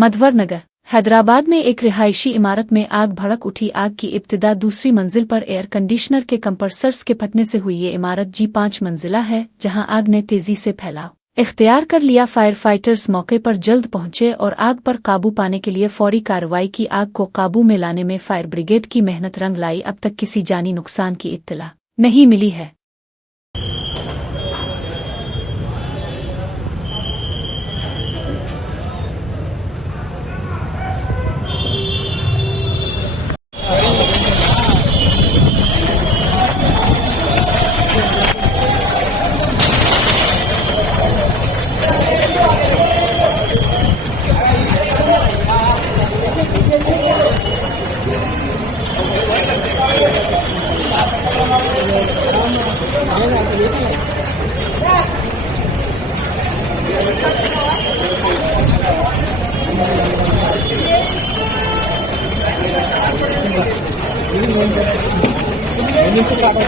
मधवर नगर हैदराबाद में एक रिहायशी इमारत में आग भड़क उठी। आग की इब्तिदा दूसरी मंजिल पर एयर कंडीशनर के कंप्रेसर्स के फटने से हुई। ये इमारत G5 मंजिला है, जहां आग ने तेजी से फैलाव इख्तियार कर लिया। फायर फाइटर्स मौके पर जल्द पहुंचे और आग पर काबू पाने के लिए फौरी कार्रवाई की। आग को काबू में लाने में फायर ब्रिगेड की मेहनत रंग लाई। अब तक किसी जानी नुकसान की इत्तला नहीं मिली है। स्टार्ट